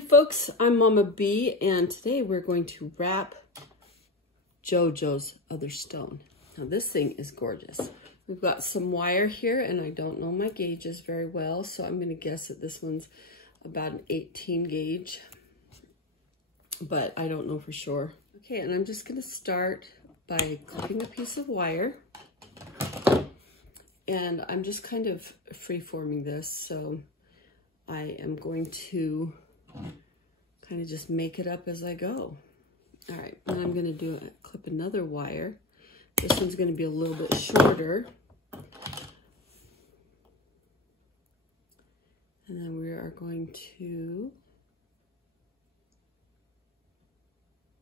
Howdy folks, I'm Mama B, and today we're going to wrap Jojo's other stone. Now this thing is gorgeous. We've got some wire here, and I don't know my gauges very well, so I'm gonna guess that this one's about an 18 gauge, but I don't know for sure. Okay, and I'm just gonna start by clipping a piece of wire, and I'm just kind of free-forming this, so I am going to kind of just make it up as I go. All right, now I'm going to clip another wire. This one's going to be a little bit shorter. And then we are going to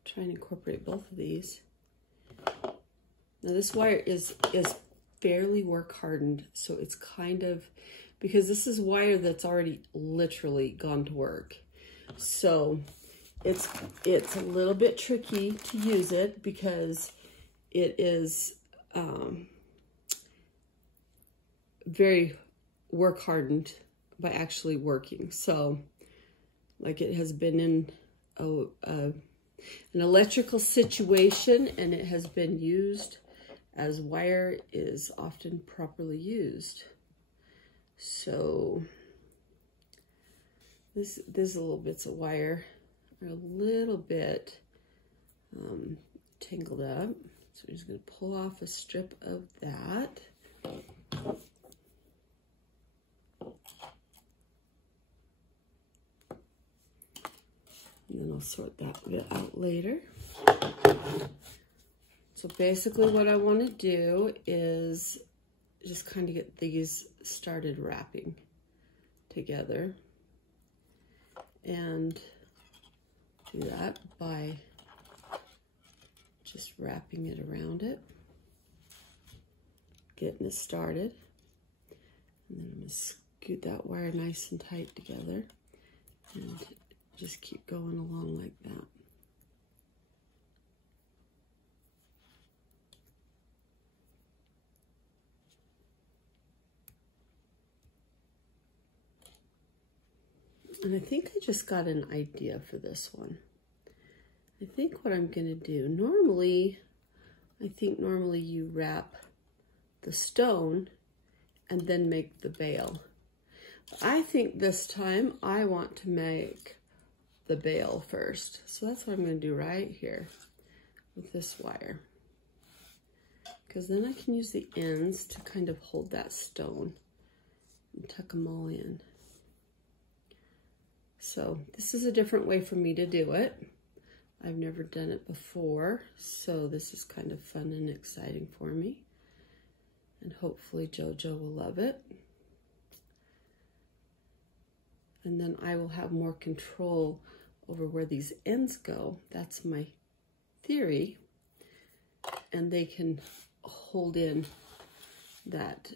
try and incorporate both of these. Now this wire is fairly work hardened, so it's kind of, because this is wire that's already literally gone to work. So it's a little bit tricky to use it because it is very work hardened by actually working. So like it has been in an electrical situation, and it has been used as wire is often properly used. So these little bits of wire are a little bit tangled up. So I'm just going to pull off a strip of that. And then I'll sort that bit out later. So basically what I want to do is just kind of get these started wrapping together, and do that by just wrapping it around it, getting it started, and then I'm going to scoot that wire nice and tight together and just keep going along like that. And I think I just got an idea for this one. I think what I'm gonna do, normally you wrap the stone and then make the bail. I think this time I want to make the bail first. So that's what I'm gonna do right here with this wire, because then I can use the ends to kind of hold that stone and tuck them all in. So this is a different way for me to do it. I've never done it before, so this is kind of fun and exciting for me. And hopefully Jojo will love it. And then I will have more control over where these ends go. That's my theory. And they can hold in that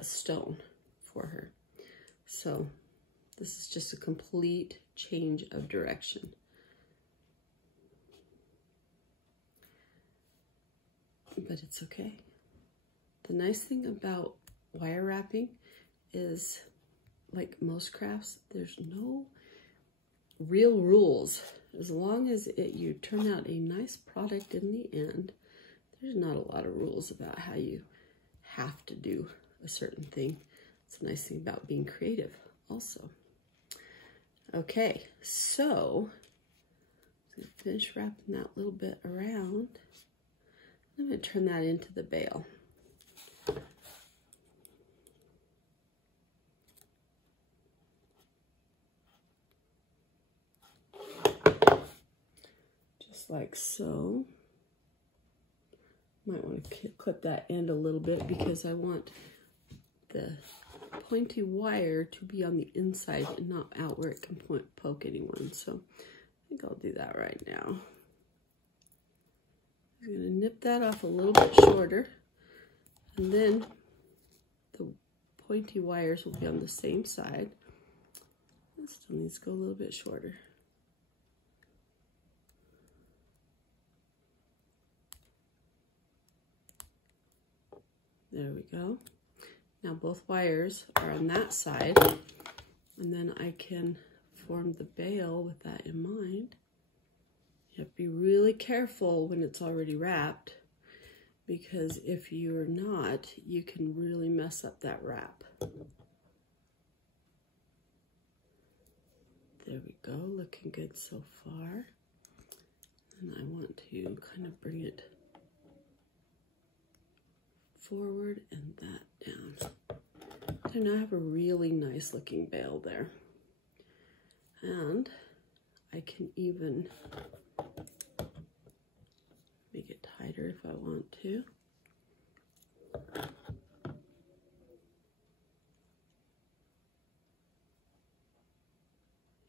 stone for her. So this is just a complete change of direction. But it's okay. The nice thing about wire wrapping is, like most crafts, there's no real rules. As long as you turn out a nice product in the end, there's not a lot of rules about how you have to do a certain thing. It's a nice thing about being creative also. Okay, so I'm going to finish wrapping that little bit around. I'm going to turn that into the bail. Just like so. Might want to clip that end a little bit because I want the pointy wire to be on the inside and not out where it can poke anyone. So I think I'll do that right now. I'm going to nip that off a little bit shorter, and then the pointy wires will be on the same side. It still needs to go a little bit shorter. There we go. Now both wires are on that side, and then I can form the bail with that in mind. You have to be really careful when it's already wrapped, because if you're not, you can really mess up that wrap. There we go, looking good so far. And I want to kind of bring it forward and that down. So now I have a really nice looking bail there. And I can even make it tighter if I want to.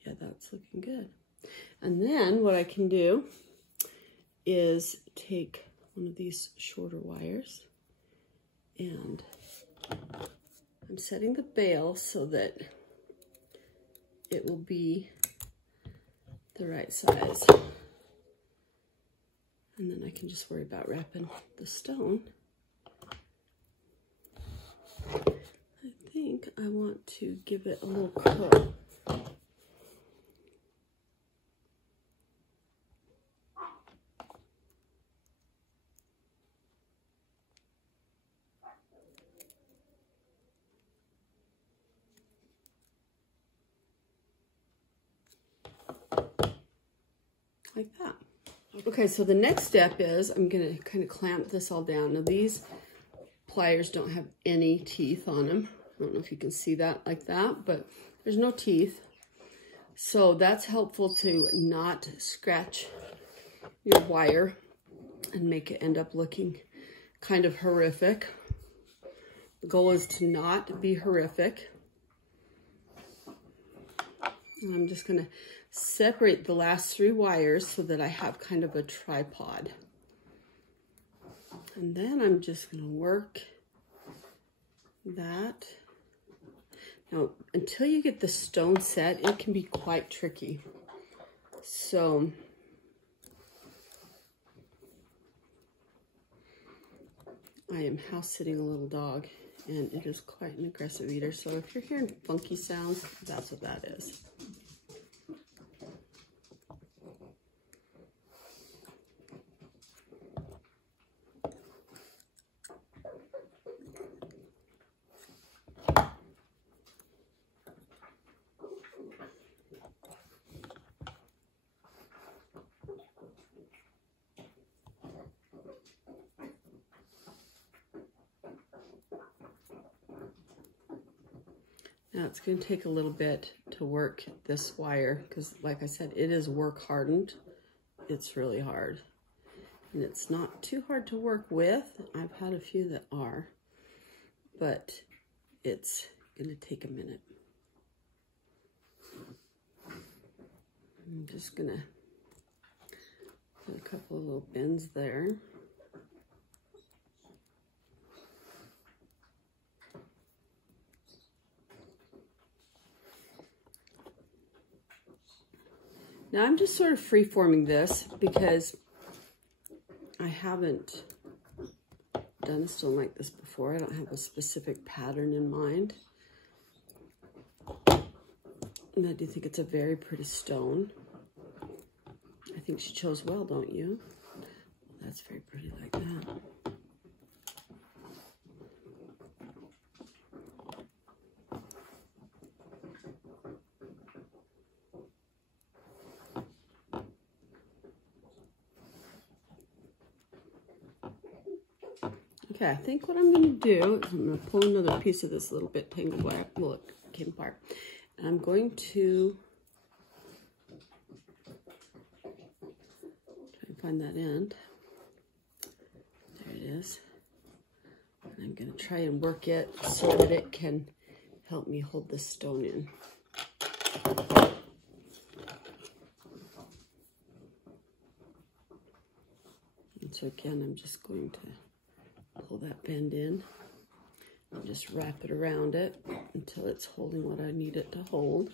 Yeah, that's looking good. And then what I can do is take one of these shorter wires, and I'm setting the bail so that it will be the right size. And then I can just worry about wrapping the stone. I think I want to give it a little curl. Like that. Okay, so the next step is I'm gonna kind of clamp this all down. Now these pliers don't have any teeth on them. I don't know if you can see that like that, but there's no teeth. So that's helpful to not scratch your wire and make it end up looking kind of horrific. The goal is to not be horrific. And I'm just gonna separate the last 3 wires so that I have kind of a tripod. And then I'm just gonna work that. Now, until you get the stone set, it can be quite tricky. So I am house sitting a little dog, and it is quite an aggressive eater. So if you're hearing funky sounds, that's what that is. Now it's going to take a little bit to work this wire because, like I said, it is work hardened. It's really hard. And it's not too hard to work with. I've had a few that are, but it's going to take a minute. I'm just going to put a couple of little bends there. Now I'm just sort of free-forming this because I haven't done a stone like this before. I don't have a specific pattern in mind. And I do think it's a very pretty stone. I think she chose well, don't you? That's very pretty like that. Okay, I think what I'm going to do is I'm going to pull another piece of this little bit tangled wire. Look, it came apart. And I'm going to try and find that end. There it is. And I'm going to try and work it so that it can help me hold this stone in. And so again, I'm just going to pull that bend in and just wrap it around it until it's holding what I need it to hold.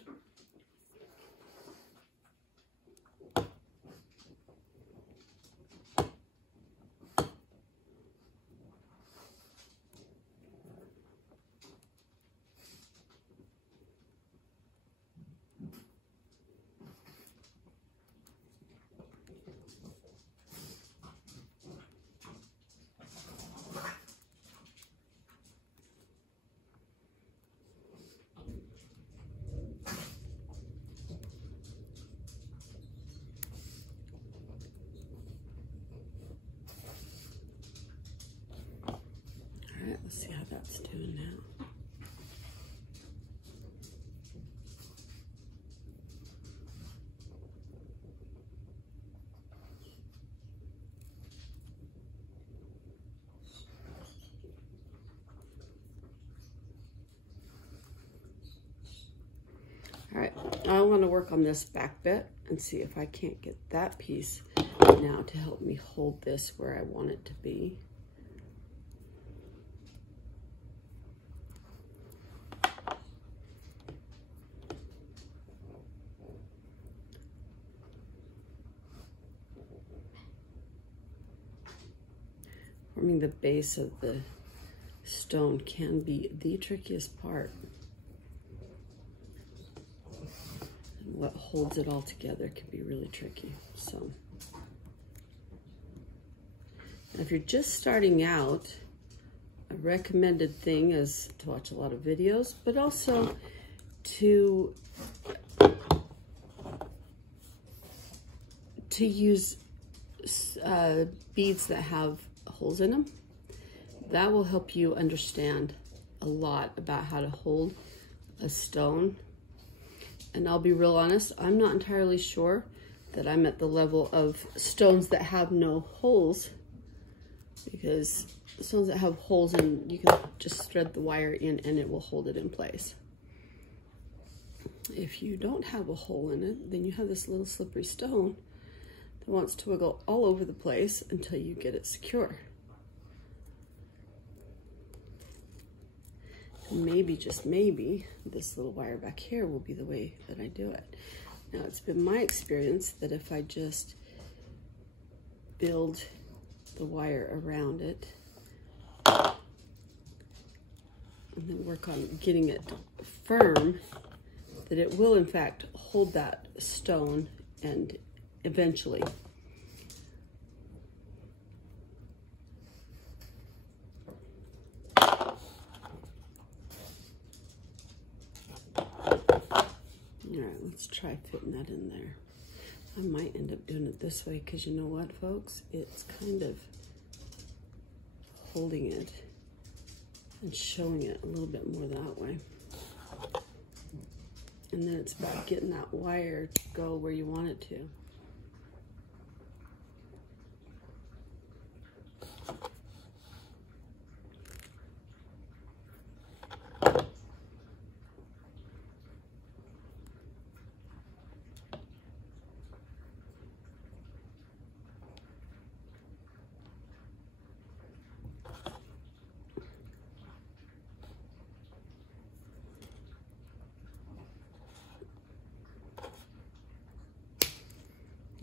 Let's see how that's doing now. All right, I want to work on this back bit and see if I can't get that piece now to help me hold this where I want it to be. Forming the base of the stone can be the trickiest part. And what holds it all together can be really tricky. So, if you're just starting out, a recommended thing is to watch a lot of videos, but also to use beads that have holes in them. That will help you understand a lot about how to hold a stone. And I'll be real honest, I'm not entirely sure that I'm at the level of stones that have no holes, because stones that have holes in, you can just thread the wire in and it will hold it in place. If you don't have a hole in it, then you have this little slippery stone that wants to wiggle all over the place until you get it secure. And maybe, just maybe, this little wire back here will be the way that I do it. Now, it's been my experience that if I just build the wire around it and then work on getting it firm, that it will in fact hold that stone and eventually. All right, let's try fitting that in there. I might end up doing it this way because you know what, folks? It's kind of holding it and showing it a little bit more that way. And then it's about getting that wire to go where you want it to.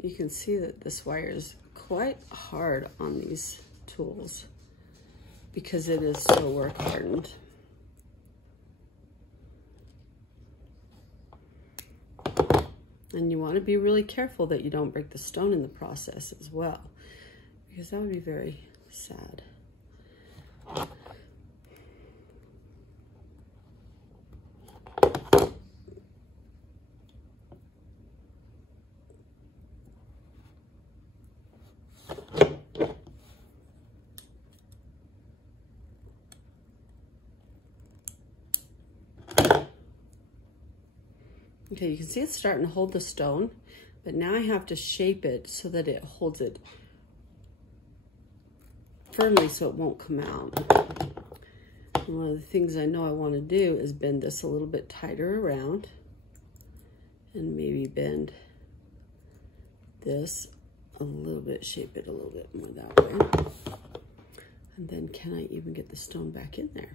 You can see that this wire is quite hard on these tools because it is so work hardened. And you want to be really careful that you don't break the stone in the process as well, because that would be very sad. Okay, you can see it's starting to hold the stone, but now I have to shape it so that it holds it firmly so it won't come out. And one of the things I know I want to do is bend this a little bit tighter around and maybe bend this a little bit, shape it a little bit more that way. And then can I even get the stone back in there?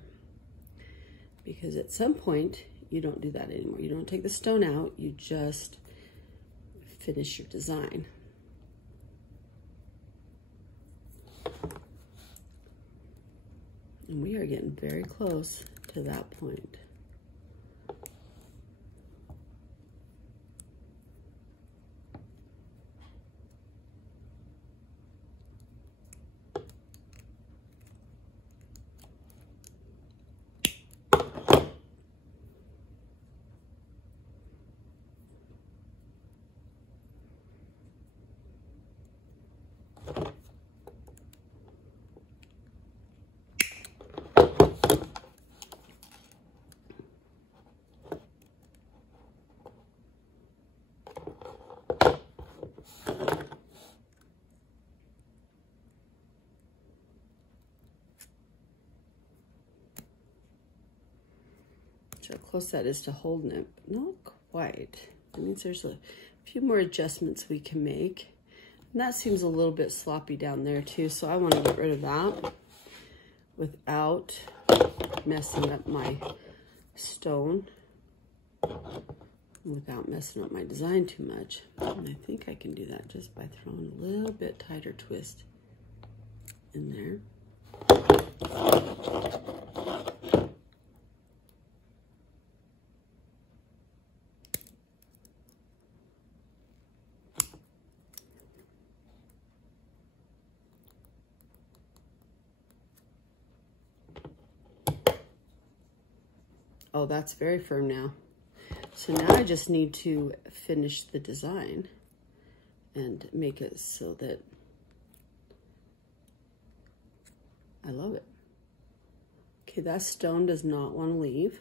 Because at some point, you don't do that anymore. You don't take the stone out, you just finish your design. And we are getting very close to that point. close that is to holding it, but not quite. That means there's a few more adjustments we can make. And that seems a little bit sloppy down there too, so I want to get rid of that without messing up my stone, without messing up my design too much. And I think I can do that just by throwing a little bit tighter twist in there. Oh, that's very firm now. So now I just need to finish the design and make it so that I love it. Okay, that stone does not want to leave.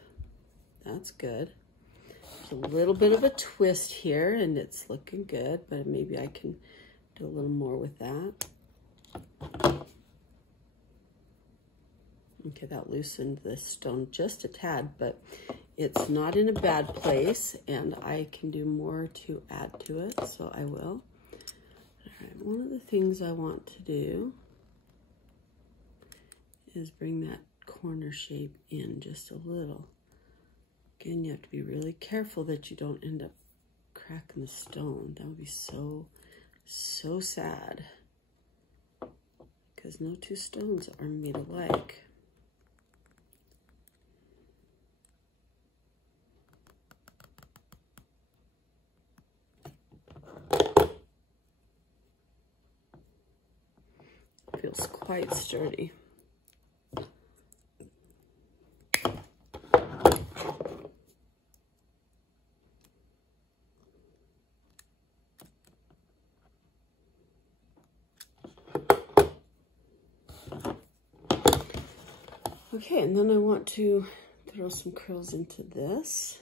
That's good. There's a little bit of a twist here and it's looking good, but maybe I can do a little more with that. Okay, that loosened the stone just a tad, but it's not in a bad place and I can do more to add to it, so I will. All right, one of the things I want to do is bring that corner shape in just a little. Again, you have to be really careful that you don't end up cracking the stone. That would be so, so sad, because no two stones are made alike. Feels quite sturdy. Okay, and then I want to throw some curls into this.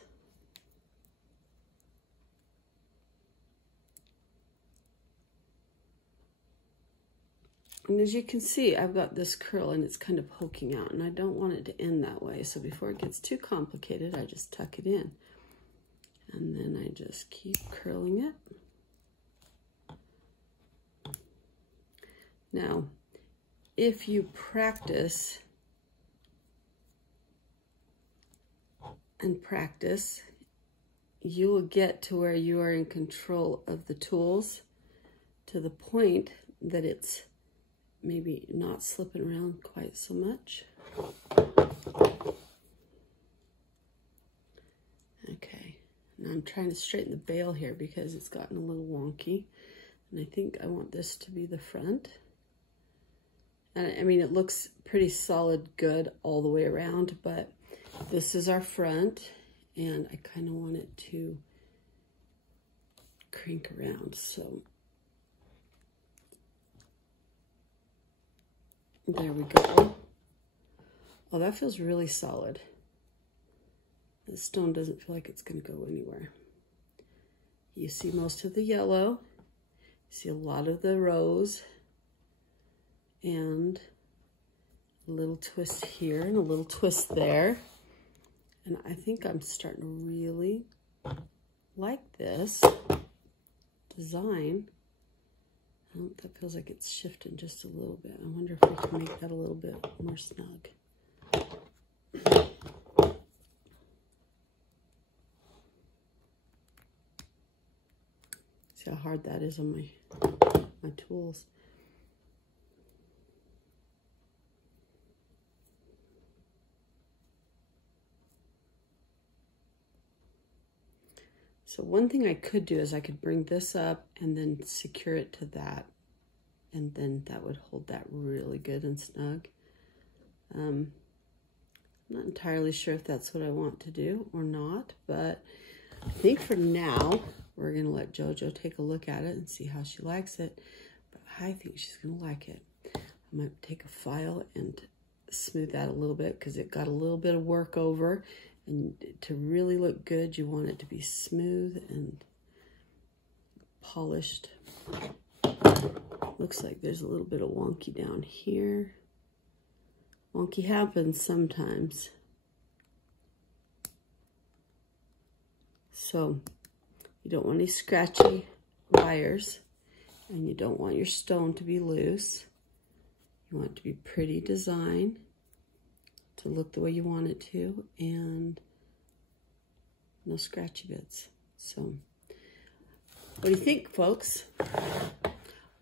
And as you can see, I've got this curl and it's kind of poking out and I don't want it to end that way. So before it gets too complicated, I just tuck it in. And then I just keep curling it. Now, if you practice and practice, you will get to where you are in control of the tools to the point that it's maybe not slipping around quite so much. Okay, now I'm trying to straighten the bail here because it's gotten a little wonky. And I think I want this to be the front. And I mean, it looks pretty solid good all the way around, but this is our front and I kind of want it to crank around. So there we go. Oh, that feels really solid. The stone doesn't feel like it's going to go anywhere. You see most of the yellow. You see a lot of the rose. And a little twist here and a little twist there. And I think I'm starting to really like this design. Oh, that feels like it's shifting just a little bit. I wonder if I can make that a little bit more snug. See how hard that is on my tools. So one thing I could do is I could bring this up and then secure it to that. And then that would hold that really good and snug. I'm not entirely sure if that's what I want to do or not, but I think for now, we're gonna let Jojo take a look at it and see how she likes it. But I think she's gonna like it. I might take a file and smooth that a little bit because it got a little bit of work over. And to really look good, you want it to be smooth and polished. Looks like there's a little bit of wonky down here. Wonky happens sometimes. So you don't want any scratchy wires, and you don't want your stone to be loose. You want it to be pretty design, to look the way you want it to, and no scratchy bits. So what do you think, folks?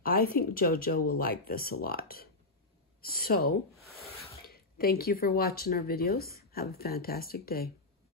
I think Jojo will like this a lot. So thank you for watching our videos. Have a fantastic day.